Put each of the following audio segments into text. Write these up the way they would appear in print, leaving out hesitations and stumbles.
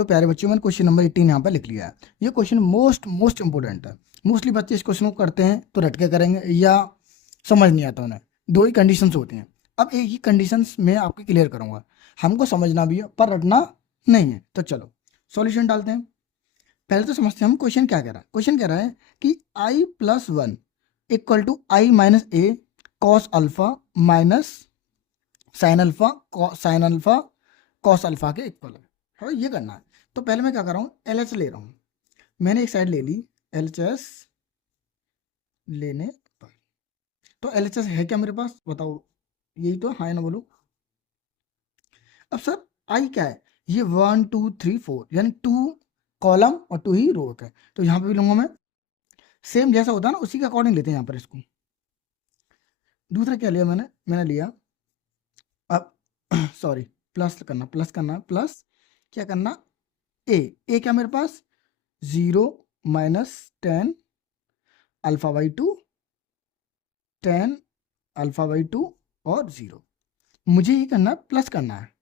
तो प्यारे बच्चों मैंने क्वेश्चन नंबर 18 यहाँ पर लिख लिया है। ये क्वेश्चन मोस्ट इंपॉर्टेंट है। मोस्टली बच्चे इस क्वेश्चन को करते हैं तो रट के करेंगे या समझ नहीं आता उन्हें। दो ही कंडीशंस होती हैं। अब एक ही कंडीशंस में आपको क्लियर करूंगा। हमको समझना भी है पर रटना नहीं है। तो चलो सॉल्यूशन डालते हैं। पहले तो समझते हैं हम क्वेश्चन क्या कह रहा है। क्वेश्चन कह रहा है कि i+1 equal to i minus A cos alpha minus sine alpha cos alpha के इक्वल है। ये करना है। तो पहले मैं क्या कर रहा हूँ, LH ले रहा हूँ। मैंने एक साइड ले ली LHS लेने पर। तो LHS है क्या मेरे पास, बताओ। यही तो, हाँ ना बोलो। अब सर आई क्या है, ये 1 2 3 4 यानी 2 कॉलम और 2 ही रो है। तो यहाँ पे भी लूंगा मैं सेम जैसा होता है ना, उसी के अकॉर्डिंग लेते हैं यहाँ पर इसको। दूसरा क्या लिया मैंने लिया अब सॉरी प्लस करना प्लस क्या करना, ए क्या मेरे पास 0 minus 10 alpha by 2 10 alpha by 2 और 0। मुझे ये करना है, प्लस करना है।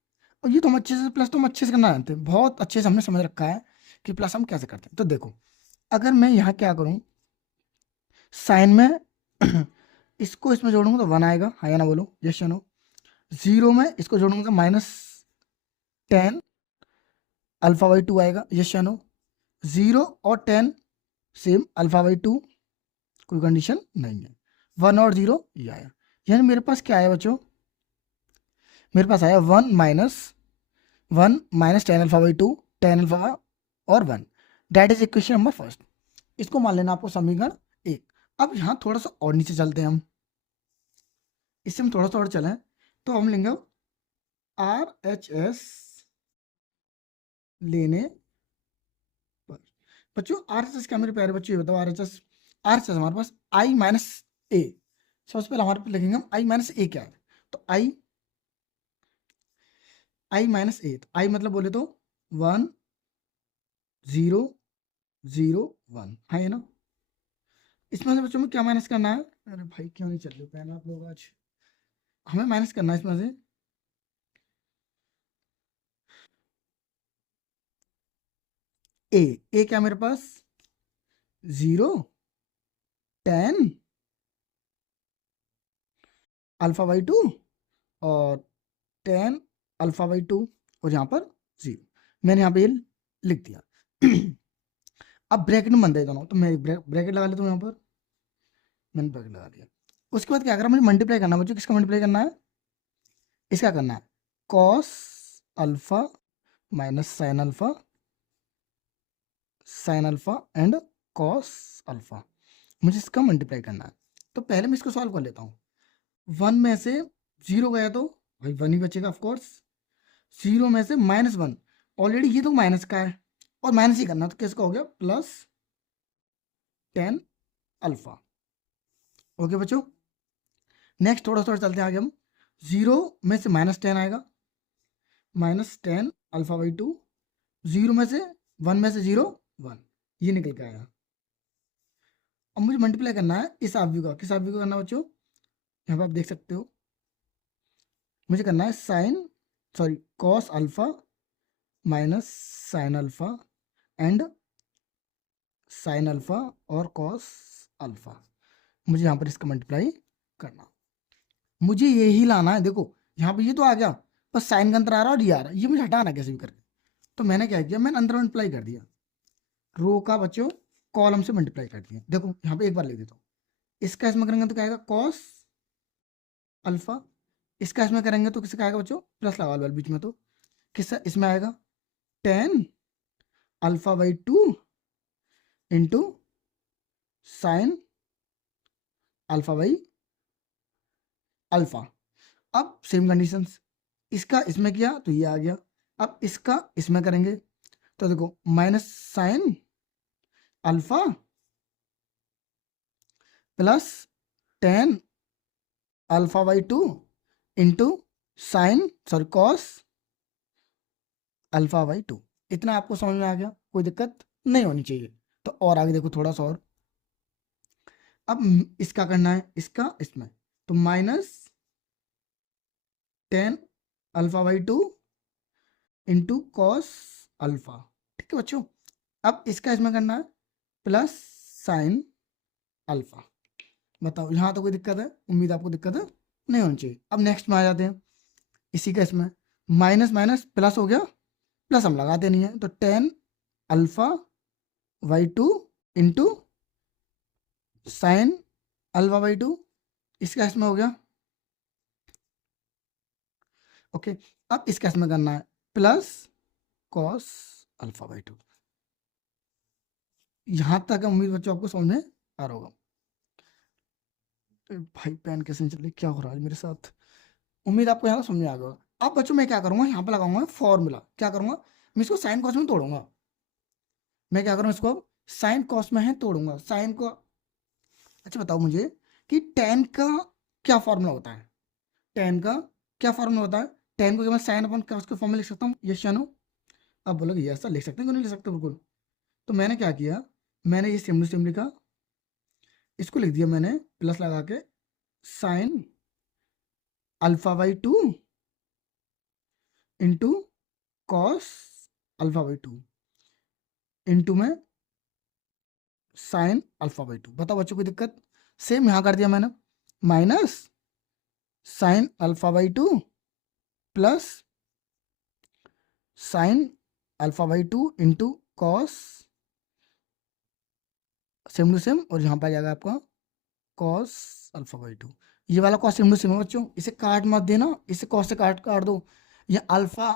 और ये तो हम अच्छे से प्लस तो हम अच्छे से करना जानते हैं, बहुत अच्छे से हमने समझ रखा है कि प्लस हम कैसे करते हैं। तो देखो अगर मैं यहाँ क्या करूँ, साइन में इसको इसमें जोड़ूंगा तो 1 आएगा, हाँ या ना बोलो, यस या नो। 0 में इसको जोड़ूंगा तो -10 अल्फा बाई 2 आएगा, यस या नो। 0 और 10 सेम अल्फा बाई 2, कोई कंडीशन नहीं है। 1 और 0 ये आया। यानी मेरे पास क्या आया बच्चों, मेरे पास आया 1 माइनस 10 अल्फा बाई 2 10 अल्फा और 1। That is equation number first. इसको मान लेना आपको समीकरण 1। अब यहाँ थोड़ा सा और नीचे चलते हैं हम, इससे हम थोड़ा सा और चलें तो हम लेंगे RHS लेने पर। बच्चों RHS क्या मेरे प्यारे बच्चों, ये बताओ। RHS हमारे पास i माइनस ए। सबसे पहले हमारे पास लिखेंगे हम i माइनस ए क्या है। तो i माइनस ए, तो i मतलब बोले तो 1 0 0 1, हाँ ये ना। इसमें से बच्चों में क्या माइनस करना है, अरे भाई क्यों नहीं चल रहे पहले आप लोग आज। हमें माइनस करना है इसमें से ए क्या मेरे पास 0 10 अल्फा बाई 2 और 10 अल्फा बाई 2 और यहाँ पर 0। मैंने यहाँ पे ये लिख दिया। अब ब्रैकेट में बन रहे दोनों, तो मैं ब्रैकेट लगा लेता हूँ यहाँ पर। मैंने ब्रैकेट लगा दिया। उसके बाद क्या करना, मुझे मल्टीप्लाई करना है बच्चों। किसका मल्टीप्लाई करना है, इसका करना है cos alpha minus sine alpha and cos alpha. मुझे इसका मल्टीप्लाई करना है। तो पहले मैं इसको सॉल्व कर लेता हूँ। 1 में से 0 गया तो भाई 1 ही बचेगा ऑफकोर्स। 0 में से -1, ऑलरेडी ये तो माइनस का है और माइनस ही करना, तो किसका हो गया +10 अल्फा। ओके बच्चों, नेक्स्ट थोड़ा थोड़ा चलते हैं आगे हम। 0 में से -10 आएगा, -10 अल्फा बाई 2। 0 में से 1 में से 0 1, ये निकल के आया। अब मुझे मल्टीप्लाई करना है इस हाफ व्यू का। किस हाफ व्यू का करना है बच्चों, यहाँ पर आप देख सकते हो। मुझे करना है cos alpha minus sine alpha and sine alpha और कॉस अल्फा। मुझे यहाँ पर इसका मल्टीप्लाई करना, मुझे यही लाना है। देखो यहाँ पे ये तो आ गया, बस साइन का अंतर आ रहा है और ये आ रहा है, ये मुझे हटाना कैसे भी करके। तो मैंने क्या किया, मैंने अंदर मल्टीप्लाई कर दिया, रो का बच्चों कॉलम से मल्टीप्लाई कर दिया। देखो यहाँ पे एक बार लिख देता हूँ। इसका इसमें करेंगे तो क्या आएगा कॉस अल्फा, इसका इसमें करेंगे तो किसका आएगा बच्चों, प्लस लगा लो बीच में, तो किसका इसमें आएगा 10 alpha by 2 into sine alpha by alpha. अब सेम कंडीशंस, इसका इसमें किया तो ये आ गया। अब इसका इसमें करेंगे तो देखो minus sine alpha plus 10 alpha by 2 into cos alpha by 2। इतना आपको समझ में आ गया, कोई दिक्कत नहीं होनी चाहिए। तो और आगे देखो थोड़ा सा और। अब इसका करना है, इसका इसमें, तो -10 alpha by 2 into cos alpha. ठीक है बच्चों, अब इसका इसमें करना है प्लस साइन अल्फा। बताओ यहाँ तो कोई दिक्कत है? उम्मीद आपको दिक्कत है नहीं होनी चाहिए। अब नेक्स्ट में आ जाते हैं, इसी का इसमें माइनस माइनस प्लस हो गया, प्लस हम लगाते नहीं है, तो tan alpha by two into sine alpha by to, इसका इसमें हो गया। ओके, अब इसका इसमें करना है plus cos alpha by to. यहां तक उम्मीद बच्चों आपको समझ में आ रहा होगा। भाई पेन कैसे नहीं चल रही, क्या हो रहा है मेरे साथ? उम्मीद आपको यहाँ समझ में आ गया। अब बच्चों मैं क्या करूंगा, यहाँ पे लगाऊंगा फॉर्मूला। क्या करूंगा, मैं इसको साइन कॉस में तोड़ूंगा। मैं क्या करूँ, इसको साइन कॉस में है तोड़ूंगा साइन को। अच्छा बताओ मुझे कि टेन का क्या फॉर्मूला होता है? टेन का क्या फॉर्मूला होता है? टेन को मैं साइन अपन उसके फॉर्म में लिख सकता हूँ, यस या नो? अब बोलोगे यस सर लिख सकते हैं, क्यों नहीं लिख सकते? बिल्कुल। तो मैंने क्या किया, मैंने ये सिम्बल सिम्बल लिखा, इसको लिख दिया मैंने प्लस लगा के sine alpha by two into cos alpha by two into में साइन अल्फा बाई टू। बताओ बच्चों कोई दिक्कत? सेम यहाँ कर दिया मैंने, minus sine alpha by two plus sine alpha by two into cos, same to same, और यहाँ पर आ जाएगा आपका कॉस अल्फा बाई टू। ये वाला कॉस सेम टू सेम है बच्चों, इसे काट मत देना, इसे कॉस से काट काट दो। ये अल्फा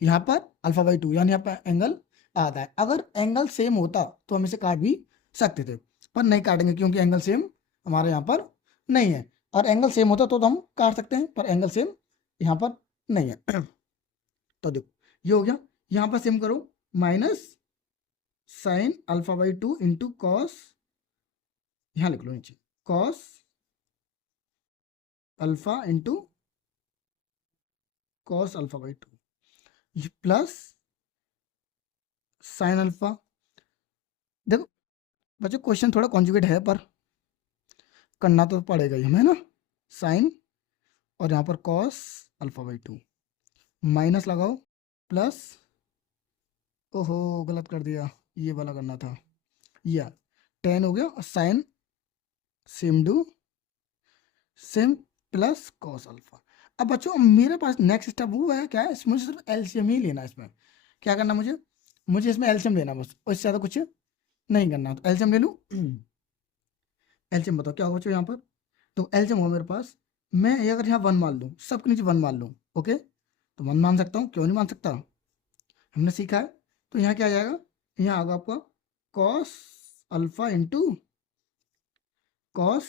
यहाँ पर अल्फा बाई टू, यानी यहाँ पर एंगल आता है। अगर एंगल सेम होता तो हम इसे काट भी सकते थे, पर नहीं काटेंगे क्योंकि एंगल सेम हमारे यहाँ पर नहीं है। और एंगल सेम होता तो हम काट सकते हैं, पर एंगल सेम यहाँ पर नहीं है। तो देखो ये हो गया, यहाँ पर सेम करो, minus sine alpha by two into cos, यहाँ लिख लो नीचे cos alpha into cos alpha by to, ये प्लस साइन अल्फा। देखो बच्चों क्वेश्चन थोड़ा कॉन्जुगेट है, पर करना तो पड़ेगा ही हमें ना। साइन और यहाँ पर cos alpha by two, minus लगाओ प्लस, ओहो गलत कर दिया, ये वाला करना था, या टेन हो गया, और sine same to same plus cos alpha. अब बच्चों मेरे पास नेक्स्ट स्टेप वो है क्या है, इसमें मुझे सिर्फ एलसीएम ही लेना है। इसमें क्या करना, मुझे मुझे इसमें एलसीएम लेना बस, और इससे ज़्यादा कुछ नहीं करना। तो एलसीएम ले लूँ। एलसीएम बताओ क्या होगा बच्चों यहाँ पर? तो एलसीएम होगा मेरे पास, मैं अगर यहाँ वन मान लूँ, सबके नीचे वन मान लूँ, ओके, तो वन मान सकता हूँ, क्यों नहीं मान सकता, हमने सीखा है। तो यहाँ क्या आ जाएगा, यहाँ आएगा आपका cos alpha into cos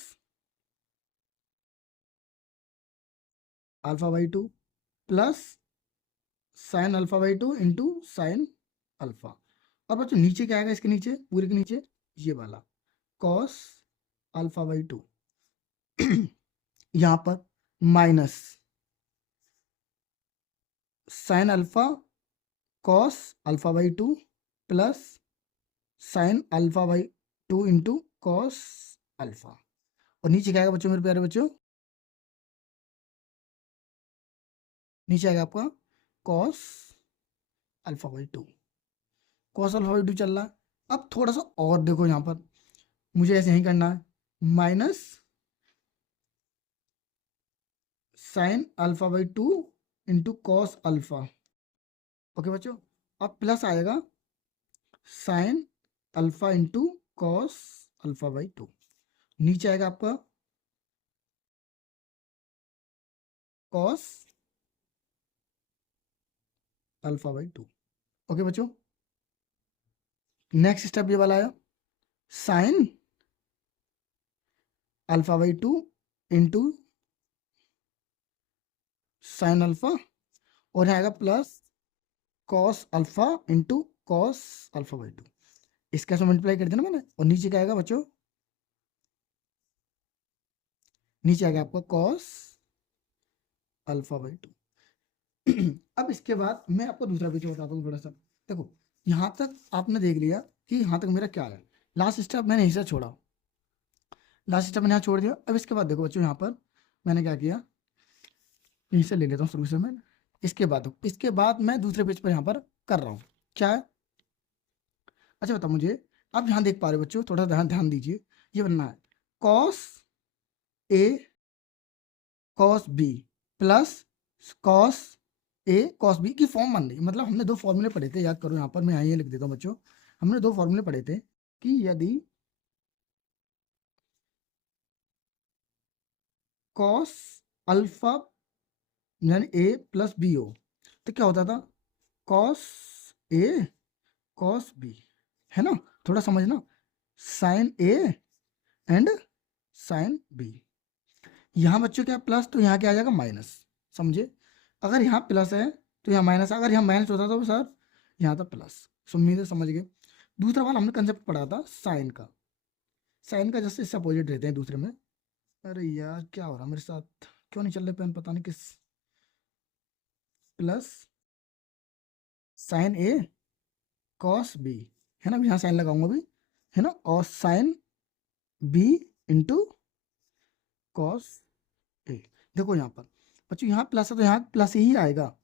alpha by two plus sine alpha by two into sine alpha. और बच्चों नीचे क्या आएगा, इसके नीचे पूरे के नीचे ये वाला कॉस अल्फा बाई टू। यहाँ पर minus sine alpha cos alpha by two plus sine alpha by two into cos alpha. और नीचे क्या आएगा बच्चों, मेरे प्यारे बच्चों, नीचे आएगा आपका cos alpha by to. Cos alpha by to चल रहा है। अब थोड़ा सा और देखो, यहाँ पर मुझे ऐसे ही करना है, minus sine alpha by two into cos alpha. Okay बच्चों, अब प्लस आएगा sign alpha into cos alpha by to. नीचे आएगा आपका cos alpha by to. Okay बच्चों, नेक्स्ट स्टेप ये वाला आया, sign alpha by two into sine alpha, और यहाँ आएगा plus cos alpha into cos alpha by to. इसका से मल्टीप्लाई कर देना मैंने, और नीचे क्या आएगा बच्चों, नीचे आएगा आपका कॉस अल्फा बाई टू। अब इसके बाद मैं आपको दूसरा पीछे बताता हूँ थोड़ा सा। देखो यहाँ तक आपने देख लिया कि यहाँ तक मेरा क्या है, लास्ट स्टेप मैंने यहीं से छोड़ा, लास्ट स्टेप मैंने यहाँ छोड़ दिया। अब इसके बाद देखो बच्चों, यहाँ पर मैंने क्या किया, यहीं से ले लेता हूँ शुरू से मैं। इसके बाद मैं दूसरे पेज पर यहाँ पर कर रहा हूँ, क्या है? अच्छा बताओ मुझे, आप यहाँ देख पा रहे हो बच्चों, थोड़ा ध्यान ध्यान दीजिए, ये बनना है cos A cos B plus cos A cos B की फॉर्म बन रही है। मतलब हमने दो फॉर्मूले पढ़े थे, याद करो, यहाँ पर मैं ये लिख देता हूँ बच्चों, हमने दो फॉर्मूले पढ़े थे कि यदि कॉस अल्फा यानी ए प्लस बी हो तो क्या होता था, कॉस ए कॉस बी, है ना? थोड़ा समझना, sine A and sine B. यहाँ बच्चों क्या प्लस, तो यहाँ क्या आ जाएगा माइनस, समझे? अगर यहाँ प्लस है तो यहाँ माइनस, अगर यहाँ माइनस होता तो सर यहाँ था प्लस। उम्मीद है समझ गए। दूसरा वाला हमने कंसेप्ट पढ़ा था साइन का, साइन का जैसे इससे अपोजिट रहते हैं दूसरे में। अरे यार क्या हो रहा है मेरे साथ, क्यों नहीं चल रहे पेन, पता नहीं किस। प्लस साइन ए कॉस बी, है ना? यहाँ साइन लगाऊंगा भी, है ना? और sine B into cos A. देखो यहाँ पर बच्चों, यहाँ प्लस है तो यहाँ प्लस ही आएगा,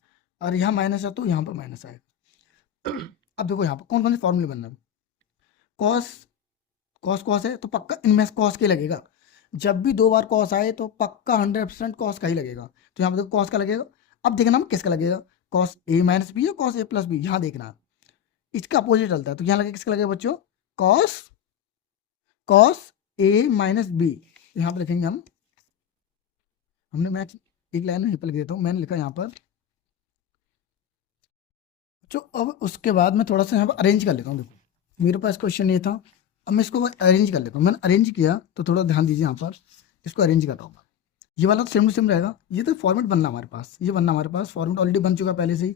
और यहाँ माइनस है तो यहाँ पर माइनस आएगा। अब देखो यहाँ पर कौन कौन से फॉर्मूले बनना है। कॉस कॉस कॉस है तो पक्का इनमें कॉस के लगेगा। जब भी दो बार कॉस आए तो पक्का 100% कॉस का ही लगेगा। तो यहाँ पर देखो कॉस का लगेगा। अब देखना किसका लगेगा, कॉस ए माइनस बी या कॉस ए प्लस बी, यहाँ देखना इसका अपोजिट चलता है। तो यहाँ लगे किसका लगेगा बच्चों, cos cos A minus B. यहाँ पर लिखेंगे हम, हमने मैं एक लाइन में लिख देता हूँ, मैंने लिखा यहाँ पर जो। अब उसके बाद मैं थोड़ा सा यहाँ पर अरेंज कर लेता हूँ। देखो मेरे पास क्वेश्चन ये था, अब मैं इसको अरेंज कर लेता हूँ। मैंने अरेंज किया तो थोड़ा ध्यान दीजिए, यहाँ पर इसको अरेंज कर रहा हूँ। ये वाला तो सेम टू सेम रहेगा, ये तो फॉर्मेट बनना हमारे पास, ये बनना हमारे पास फॉर्मेट ऑलरेडी बन चुका पहले से ही।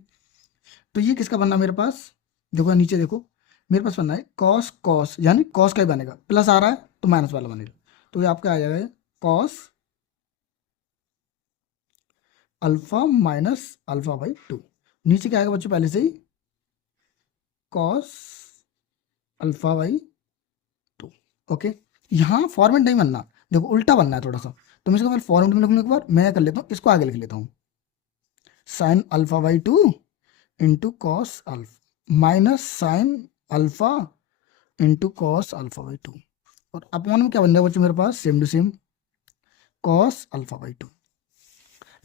तो ये किसका बनना मेरे पास, देखो नीचे देखो, मेरे पास बनना है कॉस कॉस, यानी कॉस का ही बनेगा, प्लस आ रहा है तो माइनस वाला बनेगा। तो ये आपका आ जाएगा cos alpha minus alpha by 2। नीचे क्या आएगा बच्चों पहले से ही, कॉस अल्फा बाई 2। ओके, यहाँ फॉर्मेट नहीं बनना, देखो उल्टा बनना है थोड़ा सा। तो मैं इसको पहले फॉर्मेट में लिखने के बाद मैं कर लेता हूँ, इसको आगे लिख लेता हूँ, sine alpha by 2 into cos alpha minus sine alpha into cos alpha by 2। और अपॉन में क्या बन जाएगा बच्चों मेरे पास, same to same cos alpha by 2।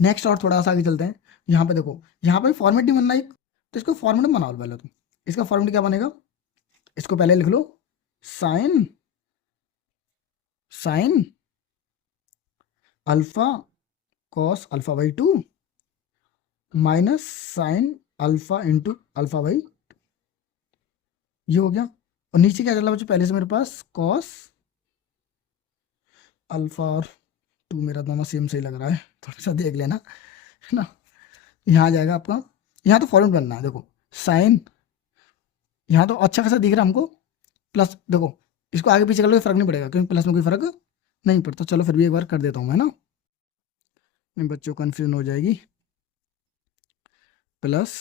Next और थोड़ा सा आगे चलते हैं। यहाँ पे देखो, यहाँ पे फॉर्मेट नहीं बनना एक, तो इसको फॉर्मेट बनाओ पहले। तो इसका फॉर्मेट क्या बनेगा, इसको पहले लिख लो, sine sine alpha cos alpha by 2 minus sine alpha into alpha by, ये हो गया। और नीचे क्या चल रहा बच्चों पहले से मेरे पास, कॉस अल्फा और 2, मेरा दोनों सेम सही लग रहा है, थोड़ा सा देख लेना, है ना? यहाँ आ जाएगा आपका, यहाँ तो फॉर्मेट बनना है। देखो साइन, यहाँ तो अच्छा खासा दिख रहा है हमको, प्लस देखो इसको आगे पीछे कर लो फर्क नहीं पड़ेगा, क्योंकि प्लस में कोई फर्क नहीं पड़ता। चलो फिर भी एक बार कर देता हूँ मैं ना, बच्चों कन्फ्यूजन हो जाएगी। Plus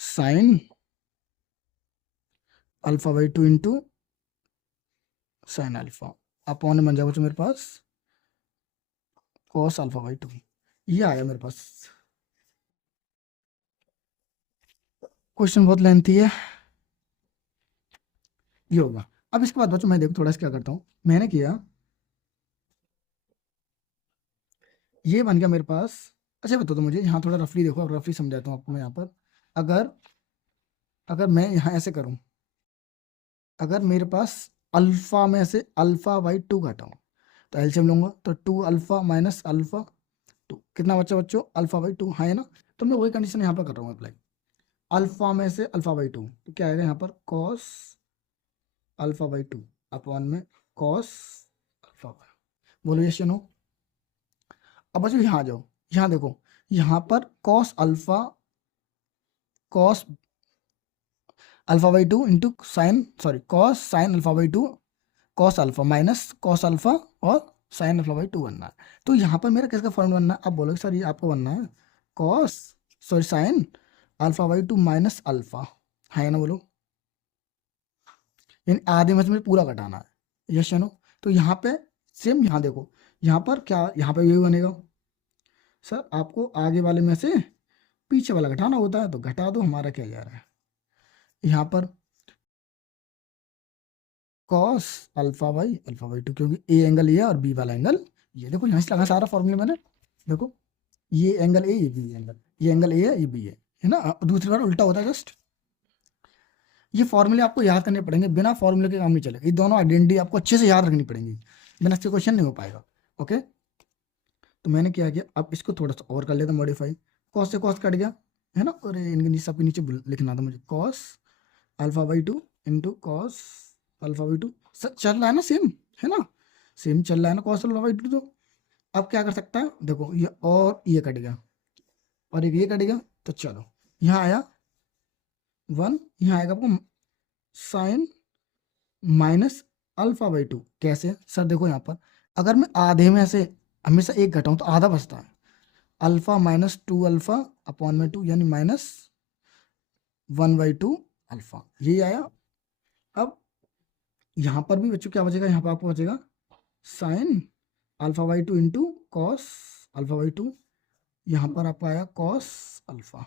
sine alpha by 2 into sine alpha, upon में बन जाएगा मेरे पास कॉस अल्फा बाई 2। ये आया मेरे पास। क्वेश्चन बहुत लेंथी है, ये होगा। अब इसके बाद बच्चों मैं देखो थोड़ा सा क्या करता हूँ, मैंने किया ये बन गया मेरे पास। अच्छा बताओ तो मुझे, यहाँ थोड़ा रफली देखो, अब रफली समझाता हूँ आपको मैं यहाँ पर। अगर अगर मैं यहाँ ऐसे करूँ, अगर मेरे पास अल्फा में से अल्फा बाई 2 घटाऊँ तो एलसीएम लूंगा, तो 2 अल्फा माइनस अल्फा 2 कितना बच्चा बच्चों, अल्फा बाई 2, हाँ है ना? तो मैं वही कंडीशन यहाँ पर कर रहा हूँ अप्लाई, अल्फा में से अल्फा बाई 2, तो क्या आएगा यहाँ पर, कॉस अल्फा बाई 2 अपॉन में कॉस अल्फा बाई, बोलो यस या नो? अब बच्चों यहाँ आ जाओ, यहाँ देखो, यहाँ पर cos alpha cos alpha by 2 into sine, sorry cos sine alpha by 2 cos alpha minus cos alpha और साइन अल्फा बाई 2 बनना है। तो यहाँ पर मेरा किसका फॉर्मूला बनना है, आप बोलोगे सर ये आपको बनना है cos sorry sine alpha by 2 minus alpha, है ना? बोलो, यानी आधे में से मुझे पूरा घटाना है, यस या नो? तो यहाँ पे सेम, यहाँ देखो, यहाँ पर क्या, यहाँ पे ये बनेगा सर आपको आगे वाले में से पीछे वाला घटाना होता है तो घटा दो, हमारा क्या जा रहा है यहाँ पर कॉस अल्फा बाई टू, क्योंकि ए एंगल ये है और बी वाला एंगल ये। देखो यहाँ से लगा सारा फॉर्मूला मैंने, देखो ये एंगल ए, ये बी एंगल, ये एंगल ए है, ये बी है ना। दूसरी बार उल्टा होता है जस्ट। ये फॉर्मूले आपको याद करने पड़ेंगे, बिना फॉर्मूले के काम नहीं चलेगा। ये दोनों आइडेंटिटी आपको अच्छे से याद रखनी पड़ेंगी, बिना इसके क्वेश्चन नहीं हो पाएगा। ओके, तो मैंने क्या किया, अब इसको थोड़ा सा और कर लेता मॉडिफाई। कॉस से कॉस कट गया है ना, और इनके नीचे सबके नीचे लिखना था मुझे cos alpha by two into cos alpha by to. चल रहा है ना सेम, है ना, सेम चल रहा है ना कॉस अल्फा बाई टू। तो अब क्या कर सकता है, देखो ये और ये कट गया और एक ये कट गया, तो चलो यहाँ आया 1, यहाँ आएगा आपको sine minus alpha by two. कैसे सर, देखो यहाँ पर अगर मैं आधे में से हमेशा एक घटाऊं तो आधा बचता है, अल्फा माइनस 2 अल्फा अपॉन में 2 यानी माइनस 1 बाई 2 अल्फा, यही आया। अब यहाँ पर भी बच्चों क्या बचेगा, यहाँ पर आपको बचेगा sign alpha by two into cos alpha by two, यहाँ पर आपका आया कॉस अल्फा।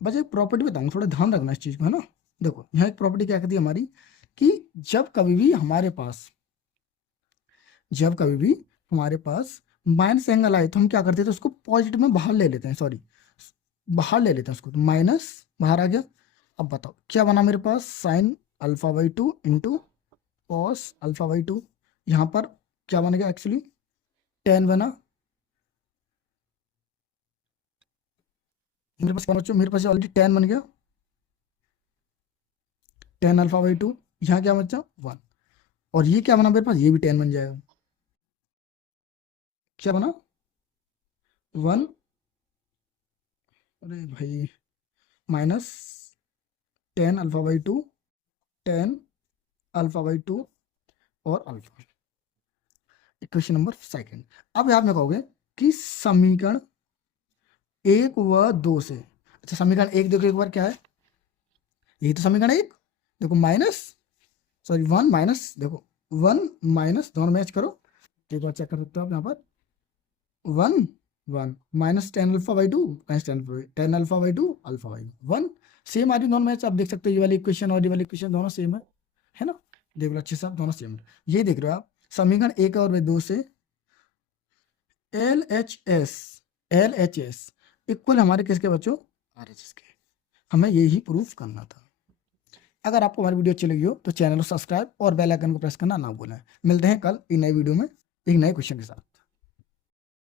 बस एक प्रॉपर्टी बताऊंगा, थोड़ा ध्यान रखना इस चीज़ को, है ना। देखो यहाँ एक प्रॉपर्टी क्या कहती है हमारी, कि जब कभी भी हमारे पास माइनस एंगल आए तो हम क्या करते थे, उसको पॉजिटिव में बाहर ले लेते हैं, सॉरी बाहर ले लेते हैं उसको, तो माइनस बाहर आ गया। अब बताओ क्या बना मेरे पास, sine alpha by two into cos alpha by two. यहाँ पर क्या बन गया एक्चुअली, टेन बना। मेरे पास क्या बच्चों, मेरे पास ऑलरेडी टेन बन गया, टेन अल्फा बाई टू। यहाँ क्या बचा 1, और ये क्या बना मेरे पास, ये भी 10 बन जाएगा। क्या बना 1, अरे भाई minus 10 alpha by to, 10 alpha by to और अल्फा। Question number second. अब आप में कहोगे कि समीकरण 1 व 2 से, अच्छा समीकरण 1 देखो एक बार क्या है, यही तो समीकरण 1, देखो माइनस सॉरी 1 माइनस, देखो 1 माइनस दोनों मैच करो, एक बार चेक कर सकते हो आप यहाँ पर 1 1 minus 10 alpha by two minus 10 alpha by two alpha by 1, same आ रही दोनों मैच। आप देख सकते हो ये वाली इक्वेशन और ये वाली इक्वेशन दोनों सेम है ना, देख लो अच्छे से आप, दोनों सेम है। ये देख रहे हो आप समीकरण 1 और 2 से एल एच एस इक्वल हमारे किसके बच्चों, RHS के। हमें यही प्रूफ करना था। अगर आपको हमारी वीडियो अच्छी लगी हो तो चैनल को सब्सक्राइब और बेल आइकन को प्रेस करना ना भूलें। मिलते हैं कल एक नई वीडियो में एक नए क्वेश्चन के साथ।